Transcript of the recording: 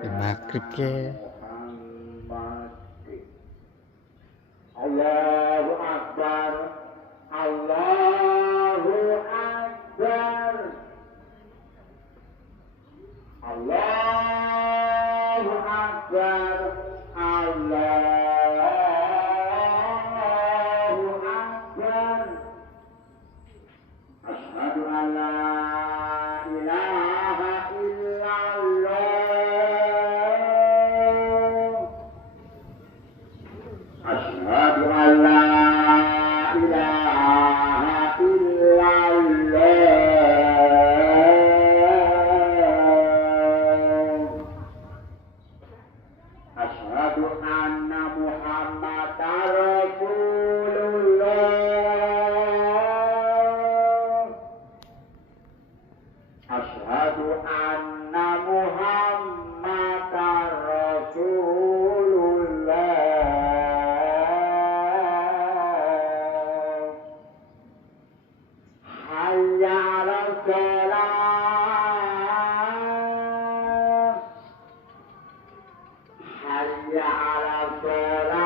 Maghrib ke. Allahu Akbar, Allahu Akbar, Allahu Akbar, Allahu Akbar. Asyhadu an la ilaha illallah. Asyhadu an la ilaha illallah. Asyhadu anna Muhammadar Rasulullah. Asyhadu anna Muhammadar Rasulullah. Hayya 'alas shalah. Hayya 'alas shalah.